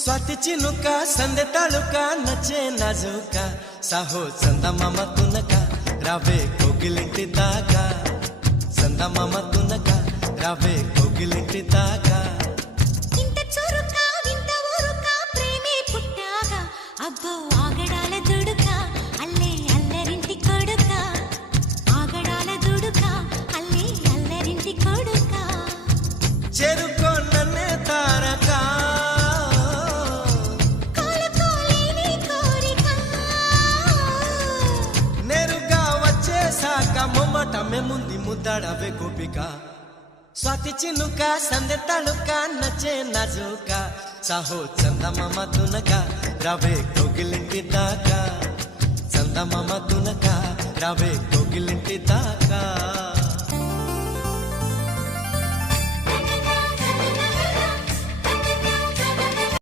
स्वाती चिनुका संदे तालुका नचे नाजुका साहो चंदमाम तुनका रावे कोगिलिंटी दागा चंदमाम तुनका रावे कोगिलिंटी दागा इंत चुरुका विंत ऊरुका प्रेमे पुट्टागा अब्बो आगडाల దుడుకా అల్లే అల్లరింటి కొడుకా ఆగడాల దుడుకా అల్లే అల్లరింటి కొడుకా చెరుకో నన్నే తారకా మొమ్మటమే ముందు ముద్దాడవే గోపిక స్వాతి చినుక సందె తళుక నచ్చే నాజుక సాహో చందమామ తునక రావే కోగిలింటి దాకా చందమామ తునక రావే కోగిలింటి దాకా